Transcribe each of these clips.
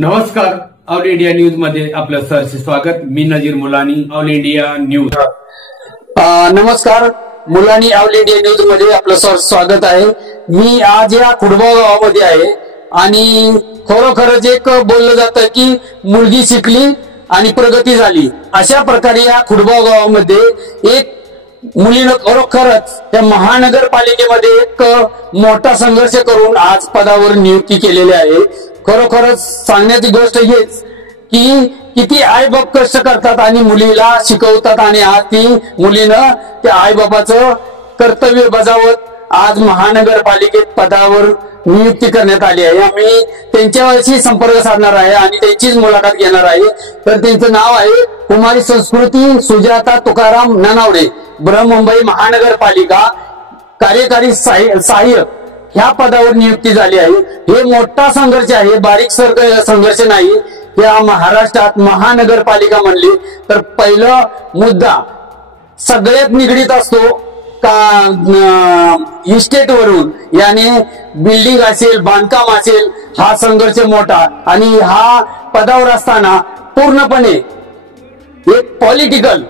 नमस्कार, all India news मध्ये आपलं सहर्ष स्वागत. मी नजीर मुलानी, ऑल इंडिया न्यूज. नमस्कार, मुलानी ऑल इंडिया न्यूज मध्ये आपलं सहर्ष स्वागत आहे. मी आज या खुडगाव गावामध्ये आहे आणि खरोखरच एक बोललं जातं की मुलगी शिकली आणि प्रगती झाली. अशा प्रकारे या खुडगाव गावामध्ये एक मुलीनं खरोखरच त्या महानगरपालिकेमध्ये एक मोठा संघर्ष करून आज पदावर नियुक्ती केलेली आहे. खरोखरच सांगण्याची गोष्ट हेच की किती आईबाप कष्ट करतात आणि मुलीला शिकवतात आणि आज ती मुलीनं त्या आईबापाचं कर्तव्य बजावत आज महानगरपालिकेत पदावर नियुक्ती करण्यात आली आहे. आम्ही त्यांच्याशी संपर्क साधणार आहे आणि त्यांचीच मुलाखत घेणार आहे. तर त्यांचं नाव आहे कुमारी संस्कृती सुजाता तुकाराम ननावडे, बृहन्मुंबई महानगरपालिका कार्यकारी सहाय्यक ह्या पदावर नियुक्ती झाली आहे. हे मोठा संघर्ष आहे, बारीक संघर्ष नाही. या महाराष्ट्रात महानगरपालिका म्हणली तर पहिला मुद्दा सगळ्यात निगडीत असतो का इस्टेट वरून, याने बिल्डिंग असेल बांधकाम असेल, हा संघर्ष मोठा. आणि हा पदावर असताना पूर्णपणे एक पॉलिटिकल,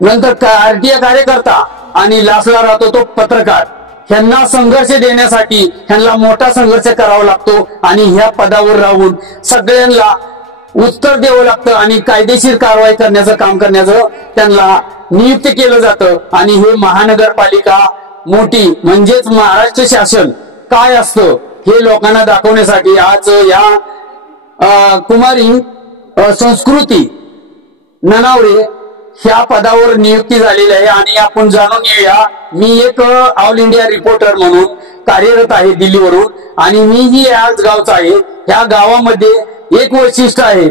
नंतर आरटीआय कार्यकर्ता आणि लासला राहतो तो पत्रकार, ह्यांना संघर्ष देण्यासाठी ह्यांना मोठा संघर्ष करावा लागतो आणि ह्या पदावर राहून सगळ्यांना उत्तर द्यावं लागतं आणि कायदेशीर कारवाई करण्याचं काम करण्याचं त्यांना नियुक्त केलं जातं. आणि हे महानगरपालिका मोठी म्हणजेच महाराष्ट्र शासन काय असतं हे लोकांना दाखवण्यासाठी आज या कुमारी संस्कृती ननावडे ह्या पदावर नियुक्ती झालेली आहे. आणि आपण जाणून घेऊया. मी एक ऑल इंडिया रिपोर्टर म्हणून कार्यरत आहे दिल्लीवरून आणि मी जी आज गावचा आहे. ह्या गावामध्ये एक वैशिष्ट्य आहे,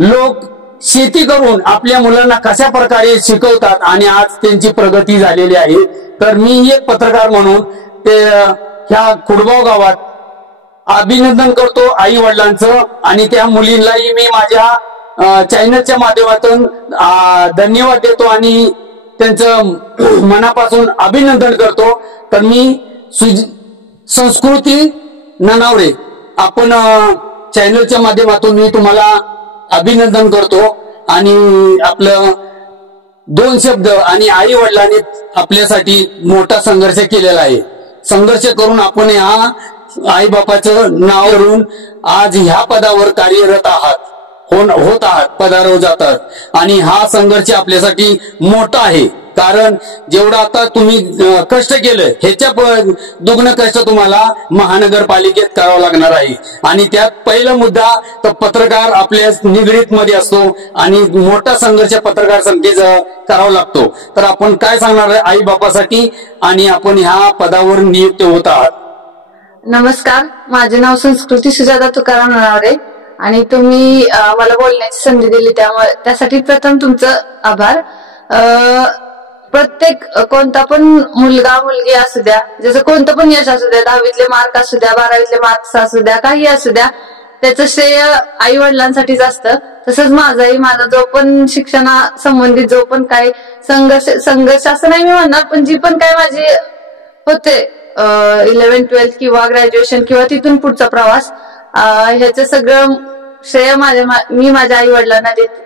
लोक शेती करून आपल्या मुलांना कशा प्रकारे शिकवतात आणि आज त्यांची प्रगती झालेली आहे. तर मी एक पत्रकार म्हणून ते ह्या खुडगाव गावात अभिनंदन करतो आई वडिलांचं आणि त्या मुलींनाही मी माझ्या चॅनलच्या माध्यमातून धन्यवाद देतो आणि त्यांचं मनापासून अभिनंदन करतो. तर मी संस्कृती ननावडे, आपण चॅनलच्या माध्यमातून मी तुम्हाला अभिनंदन करतो आणि आपलं दोन शब्द आणि आई वडिलांनी आपल्यासाठी मोठा संघर्ष केलेला आहे. संघर्ष करून आपण ह्या आई बापाचं नाव करून आज ह्या पदावर कार्यरत होत आहात, पदावर जातात. आणि हा संघर्ष आपल्यासाठी मोठा आहे, कारण जेवढा आता तुम्ही कष्ट केलं ह्याच्या दुग्न कष्ट तुम्हाला महानगरपालिकेत करावं लागणार आहे. आणि त्यात पहिला मुद्दा तर पत्रकार आपल्या निगडीत मध्ये असतो आणि मोठा संघर्ष पत्रकार संस्थेचा करावा लागतो. तर आपण काय सांगणार आहे आई बापासाठी आणि आपण ह्या पदावर नियुक्त होत आहात? नमस्कार, माझे नाव संस्कृती सुजाता तुकाराम ननावडे आणि तुम्ही मला बोलण्याची संधी दिली त्यासाठी प्रथम तुमचं आभार. प्रत्येक कोणता पण मुलगा मुलगी असू द्या, जसं कोणतं पण यश असू द्या, 10वीतले मार्क असू द्या, 12वीतले मार्क्स असू द्या, काही असू द्या, त्याचं श्रेय आई वडिलांसाठीच असतं. तसंच माझा जो पण शिक्षणा संबंधित जो पण काय संघर्ष असं नाही मी म्हणणार, पण जी पण काय माझी होते 11th 12th किंवा ग्रॅज्युएशन किंवा तिथून पुढचा प्रवास, ह्याचं सगळं श्रेय मी माझ्या आई वडिलांना देते.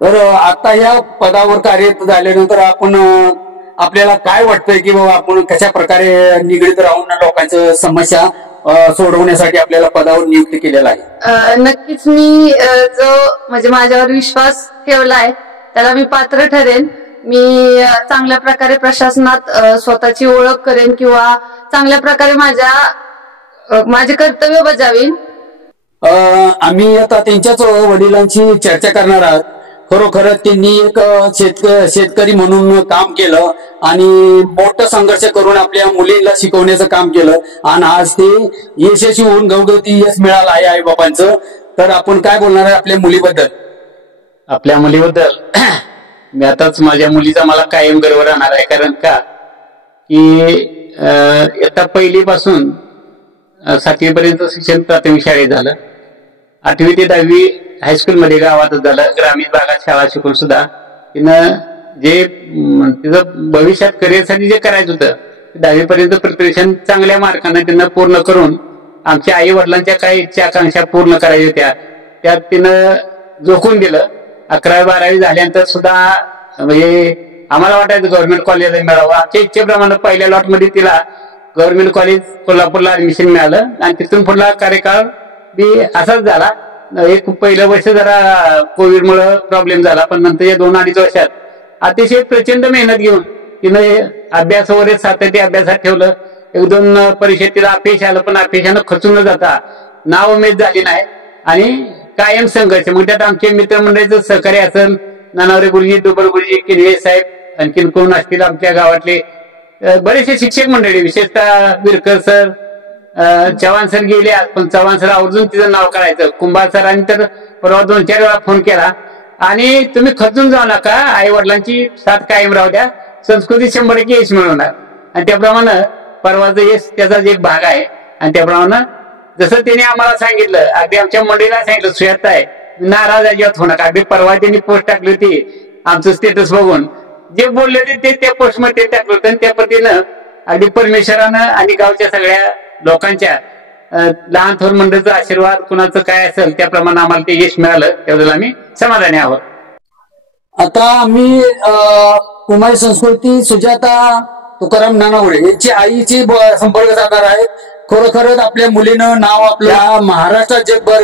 तर आता या पदावर कार्यरत झाल्यानंतर आपल्याला काय वाटतंय की बाबा आपण कशा प्रकारे निगडीत राहून लोकांच्या समस्या सोडवण्यासाठी आपल्याला पदावर नियुक्त केलेला आहे? नक्कीच मी जो म्हणजे माझ्यावर विश्वास ठेवलाय त्याला मी पात्र ठरेन. मी चांगल्या प्रकारे प्रशासनात स्वतःची ओळख करेन किंवा चांगल्या प्रकारे माझे कर्तव्य बजावीन. आम्ही आता त्यांच्याच वडिलांची चर्चा करणार आहोत. खरोखरच त्यांनी एक शेतकरी म्हणून काम केलं आणि मोठा संघर्ष करून आपल्या मुलींना शिकवण्याचं काम केलं आणि आज ते यशस्वी होऊन घवघवती यश मिळालं आहे आई बाबांचं. तर आपण काय बोलणार आहे आपल्या मुलीबद्दल? आपल्या मुलीबद्दल मी आताच माझ्या मुलीचा मला कायम गर्व राहणार आहे. कारण का की आता पहिलीपासून 7वी पर्यंत शिक्षण प्राथमिक शाळेत झालं, 8वी ते 10वी हायस्कूलमध्ये गावातच झालं. ग्रामीण भागात शाळा शिकून सुद्धा तिनं जे तिचं भविष्यात करिअरसाठी जे करायचं होतं 10वी पर्यंत प्रिपरेशन चांगल्या मार्काने त्यांना पूर्ण करून आमच्या आई वडिलांच्या काही इच्छा आकांक्षा पूर्ण करायच्या होत्या, त्यात तिनं झोकून दिलं. 11वी-12वी झाल्यानंतर सुद्धा म्हणजे आम्हाला वाटायचं गव्हर्नमेंट कॉलेजला मिळावं. आमच्या इच्छेप्रमाणे पहिल्या लॉटमध्ये तिला गव्हर्नमेंट कॉलेज कोल्हापूरला ऍडमिशन मिळालं आणि तिथून पुढला कार्यकाळ बी असाच झाला. एक पहिलं वर्ष जरा कोविडमुळे प्रॉब्लेम झाला, पण नंतर या 2-2.5 वर्षात अतिशय प्रचंड मेहनत घेऊन तिनं अभ्यास वगैरे सातत्य अभ्यासात ठेवलं. 1-2 परीक्षेत तिला अपयश आलं, पण अपयशानं खचून न जाता नाव उमेद झाली नाही आणि कायम संघर्ष. मग त्यात आमचे मित्रमंडळीचं सहकार्य असेल, नानावरे गुरुजी, डोबल गुरुजी, किनवे साहेब, आणखीन कोण असतील आमच्या गावातले बरेचसे शिक्षक मंडळी, विशेषतः विरकर सर, चव्हाण सर गेले आज, पण चव्हाण सर आवर्जून तिचं नाव काढायचं. कुंभार सरांनी तर परवा 2-4 वेळा फोन केला आणि तुम्ही खचून जाऊ नका, आई वडिलांची साथ कायम राहू द्या, संस्कृती 100% यश मिळवणार. आणि त्याप्रमाणे परवाचं यश त्याचाच एक भाग आहे. आणि त्याप्रमाणे जसं त्याने आम्हाला सांगितलं, अगदी आमच्या मंडळीला सांगितलं, सुयात आहे नाराज अजिबात होणार. अगदी परवा त्यांनी पोस्ट टाकली होती आमचं स्टेटस बघून, जे बोलले ते त्या पोस्ट मध्ये टाकलं होतं. आणि त्या पद्धतीनं अगदी परमेश्वरानं आणि गावच्या सगळ्या लोकांच्या लहान थोर मंडळीचा आशीर्वाद, कुणाचं काय असेल त्याप्रमाणे आम्हाला ते यश मिळालं, त्याबद्दल आम्ही समाधानी आहोत. आता आम्ही कुमारी संस्कृती सुजाता तुकाराम नानावरे यांची आईची संपर्क साधणार आहेत. खरोखरच आपल्या मुलीनं नाव आपल्या महाराष्ट्रात जगभर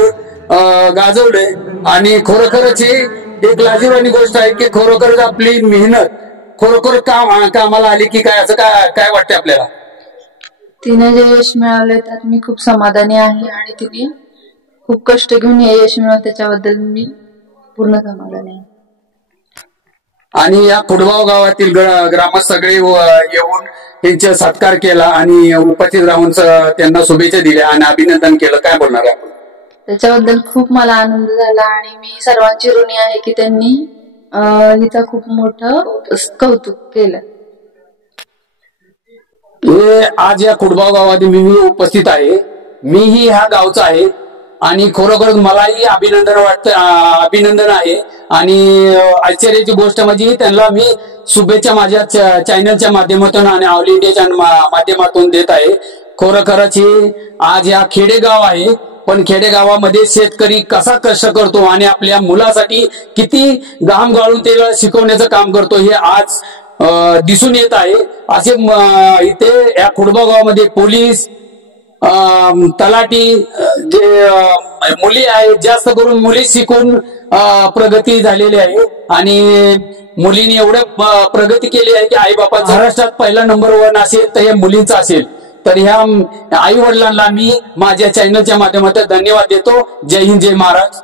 गाजवलंय आणि खरोखरच ही एक लाजिरवाणी गोष्ट आहे की खरोखरच आपली मेहनत खरोखर कामाला आली की काय, असं काय वाटतंय आपल्याला? तिने जे यश मिळवले त्यात मी खूप समाधानी आहे आणि तिने खूप कष्ट घेऊन हे यश मिळवलं, त्याच्याबद्दल मी पूर्ण समाधानी आहे. आणि या कुडगाव गावातील ग्रामस्थ सगळे येऊन त्यांचा सत्कार केला आणि उपस्थित राहून त्यांना शुभेच्छा दिल्या आणि अभिनंदन केलं. काय बोलणार आहे आपण? त्याच्याबद्दल खूप मला आनंद झाला आणि मी सर्वांची ऋणी आहे की त्यांनी हिचं खूप मोठं कौतुक केलं. हे आज या कुडगाव गावात मी उपस्थित आहे, मीही ह्या गावचा आहे आणि खरोखरच मलाही अभिनंदन आहे. आणि आश्चर्याची गोष्ट म्हणजे त्यांना मी शुभेच्छा माझ्या चॅनलच्या माध्यमातून आणि ऑल इंडियाच्या माध्यमातून देत आहे. खरोखरच हे आज या खेडेगाव आहे, पण खेडेगावामध्ये शेतकरी कसा कष्ट करतो आणि आपल्या मुलासाठी किती घाम गाळून ते शिकवण्याचं काम करतो हे आज दिसून येत आहे. असे इथे या कुडगाव गावामध्ये पोलीस, तलाठी, जे मुली आहेत, जास्त करून मुली शिकून प्रगती झालेली आहे आणि मुलींनी एवढं प्रगती केली आहे की आई बापा महाराष्ट्रात पहिला नंबर 1 असेल तर हे मुलींचा असेल. तर ह्या आई वडिलांना मी माझ्या चॅनलच्या माध्यमातून धन्यवाद देतो. जय हिंद, जय महाराज.